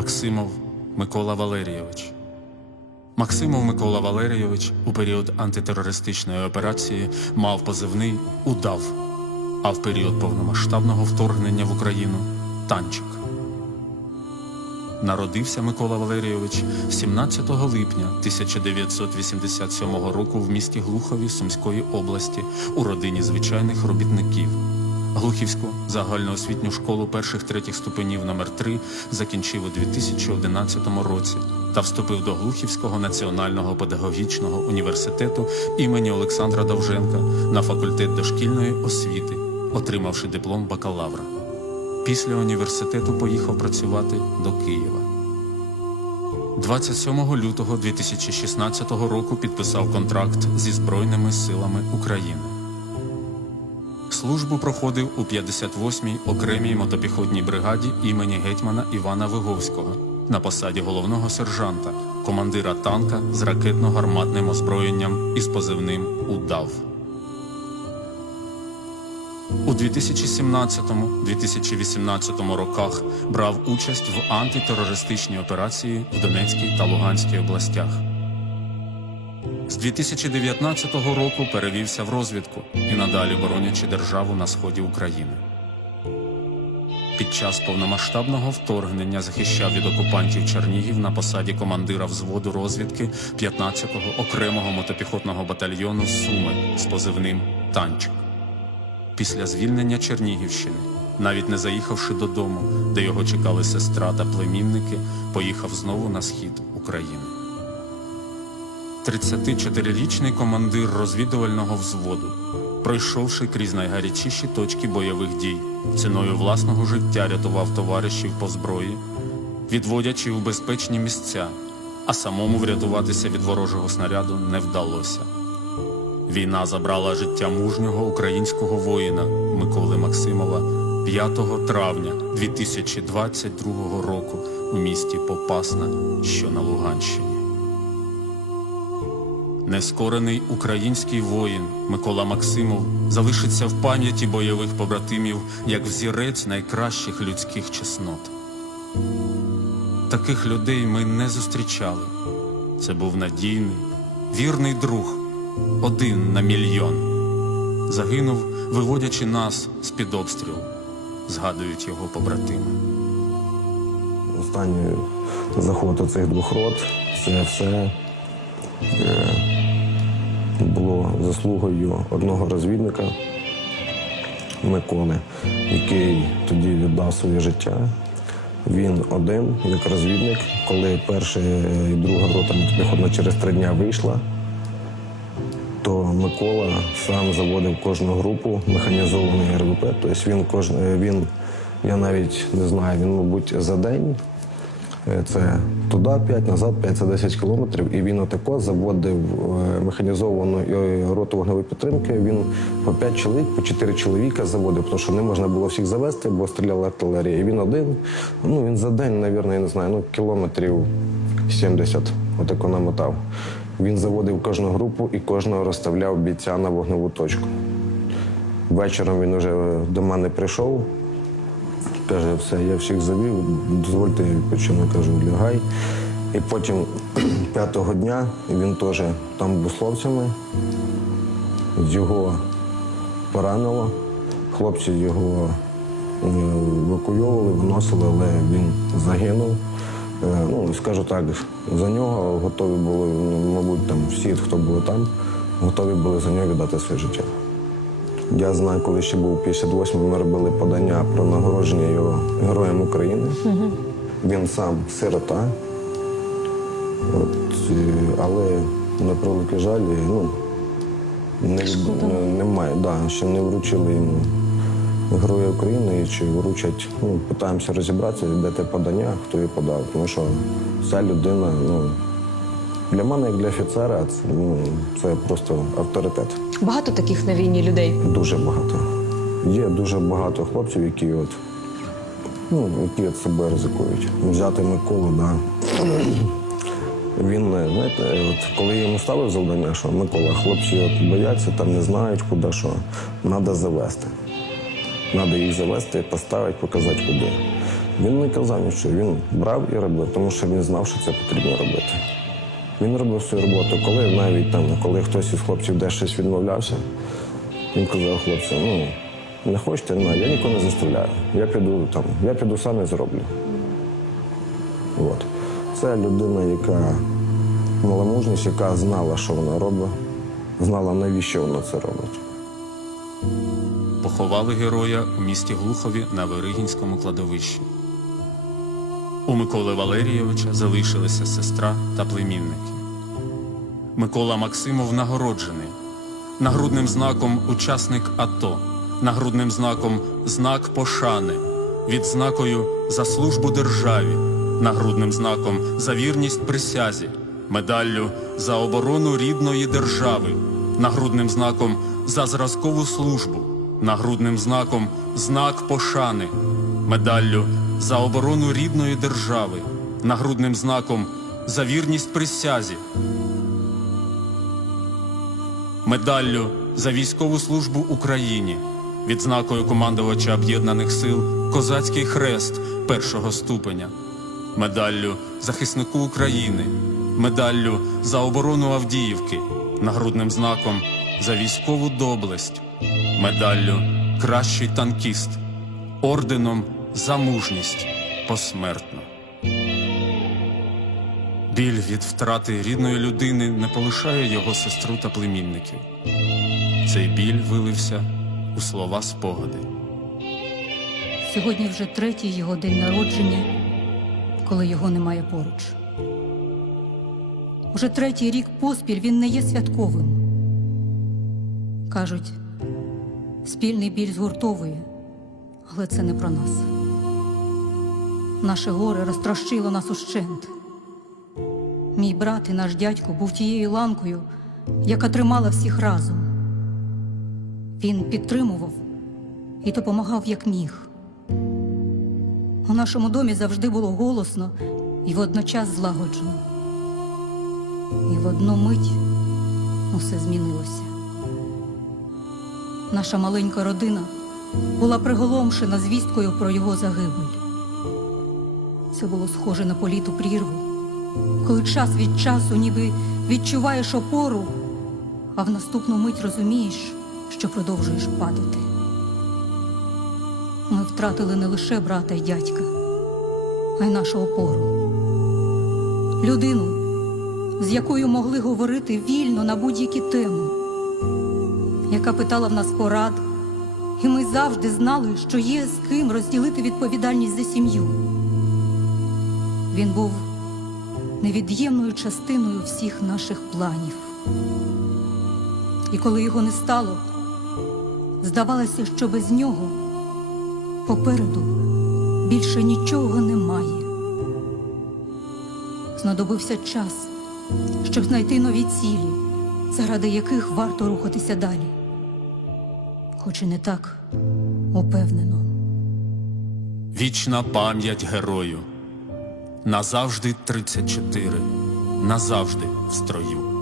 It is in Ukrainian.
Максимов Микола Валерійович. Максимов Микола Валерійович у період антитерористичної операції мав позивний Удав, а в період повномасштабного вторгнення в Україну Танчик. Народився Микола Валерійович 17 липня 1987 року в місті Глухові Сумської області у родині звичайних робітників. Глухівську загальноосвітню школу перших третіх ступенів номер 3 закінчив у 2011 році та вступив до Глухівського національного педагогічного університету імені Олександра Довженка на факультет дошкільної освіти, отримавши диплом бакалавра. Після університету поїхав працювати до Києва. 27 лютого 2016 року підписав контракт зі Збройними силами України. Службу проходив у 58-й окремій мотопіхотній бригаді імені гетьмана Івана Виговського на посаді головного сержанта, командира танка з ракетно-гарматним озброєнням із позивним Удав. У 2017-2018 роках брав участь в антитерористичній операції в Донецькій та Луганській областях. З 2019 року перевівся в розвідку і надалі боронячи державу на сході України. Під час повномасштабного вторгнення захищав від окупантів Чернігів на посаді командира взводу розвідки 15-го окремого мотопіхотного батальйону Суми з позивним Танчик. Після звільнення Чернігівщини, навіть не заїхавши додому, де його чекали сестра та племінники, поїхав знову на схід України. 34-річний командир розвідувального взводу, пройшовши крізь найгарячіші точки бойових дій, ціною власного життя рятував товаришів по зброї, відводячи в безпечні місця, а самому врятуватися від ворожого снаряду не вдалося. Війна забрала життя мужнього українського воїна Миколи Максимова 5 травня 2022 року у місті Попасна, що на Луганщині. Нескорений український воїн Микола Максимов залишиться в пам'яті бойових побратимів як взірець найкращих людських чеснот. Таких людей ми не зустрічали. Це був надійний, вірний друг, один на мільйон. Загинув, виводячи нас з-під обстрілу, згадують його побратими. Останній заход оцих двох рот це все е, було заслугою одного розвідника Миколи, який тоді віддав своє життя. Він один, як розвідник, коли перша і друга рота мотопіхотна через три дня вийшла, то Микола сам заводив кожну групу механізованої РВП. Тобто він кожен він, я навіть не знаю, він, мабуть, за день. Е, Це туди 5, назад 5, це 10 кілометрів. І він отако заводив е, механізовану е, роту вогневої підтримки. Він по 5 чоловік, по 4 чоловіка заводив, тому що не можна було всіх завести, бо стріляла артилерія. І він один. Ну він за день, мабуть, я не знаю, ну кілометрів 70 отако намотав. Він заводив кожну групу і кожного розставляв бійця на вогневу точку. Вечором він вже до мене прийшов, каже, все, я всіх завів, дозвольте відпочину, кажу, лягай. І потім п'ятого дня він теж там був з його поранило, хлопці його е, евакуйовували, виносили, але він загинув. Е, Ну, скажу так, за нього готові були, ну, мабуть, там всі, хто були там, готові були за нього віддати своє життя. Я знаю, коли ще був 58 ми робили подання про нагородження його Героєм України. Він сам сирота. От, е, але на превеликий жаль, ну, не, не- немає, да, ще не вручили йому Героя України чи вручать. Ну, питаємося розібратися, де те подання, хто її подав. Тому що ця людина, ну, для мене, як для офіцера, це, ну, це просто авторитет. Багато таких на війні людей. Дуже багато. Є дуже багато хлопців, які от, ну, які от себе ризикують. Взяти Миколу, да. Він, знаєте, от коли я йому ставив завдання, що Микола, хлопці от бояться, там не знають, куди що, треба завести. Треба їх завести, поставити, показати куди. Він не казав нічого, він брав і робив, тому що він знав, що це потрібно робити. Він робив свою роботу. Коли навіть там, коли хтось із хлопців десь щось відмовлявся, він казав хлопцям, ну не хочете, ну, я нікого не заставляю. Я піду там, я піду сам і зроблю. От. Це людина, яка мала мужність, яка знала, що вона робить, знала, навіщо вона це робить. Поховали героя у місті Глухові на Виригінському кладовищі. У Миколи Валерійовича залишилися сестра та племінники. Микола Максимов нагороджений. Нагрудним знаком учасник АТО, нагрудним знаком знак пошани, відзнакою за службу державі, нагрудним знаком за вірність присязі, медаллю за оборону рідної держави, нагрудним знаком за зразкову службу, нагрудним знаком знак пошани, медаллю за оборону рідної держави, нагрудним знаком за вірність присязі, медаллю за військову службу Україні, відзнакою командувача Об'єднаних сил Козацький хрест першого ступеня, медаллю захиснику України, медаллю за оборону Авдіївки, нагрудним знаком за військову доблесть, медаллю Кращий танкіст, орденом за мужність посмертно. Біль від втрати рідної людини не полишає його сестру та племінників. Цей біль вилився у слова спогади. Сьогодні вже третій його день народження, коли його немає поруч. Уже третій рік поспіль він не є святковим. Кажуть, спільний біль згуртовує, але це не про нас. Наше горе розтрощило нас ущент. Мій брат і наш дядько був тією ланкою, яка тримала всіх разом. Він підтримував і допомагав як міг. У нашому домі завжди було голосно і водночас злагоджено. І в одну мить усе змінилося. Наша маленька родина була приголомшена звісткою про його загибель. Це було схоже на політу прірву, коли час від часу ніби відчуваєш опору, а в наступну мить розумієш, що продовжуєш падати. Ми втратили не лише брата й дядька, а й нашу опору. Людину, з якою могли говорити вільно на будь-які теми, яка питала в нас порад, і ми завжди знали, що є з ким розділити відповідальність за сім'ю. Він був невід'ємною частиною всіх наших планів. І коли його не стало, здавалося, що без нього попереду більше нічого немає. Знадобився час, щоб знайти нові цілі, заради яких варто рухатися далі. Хоч і не так упевнено. Вічна пам'ять герою. Назавжди 34. Назавжди в строю.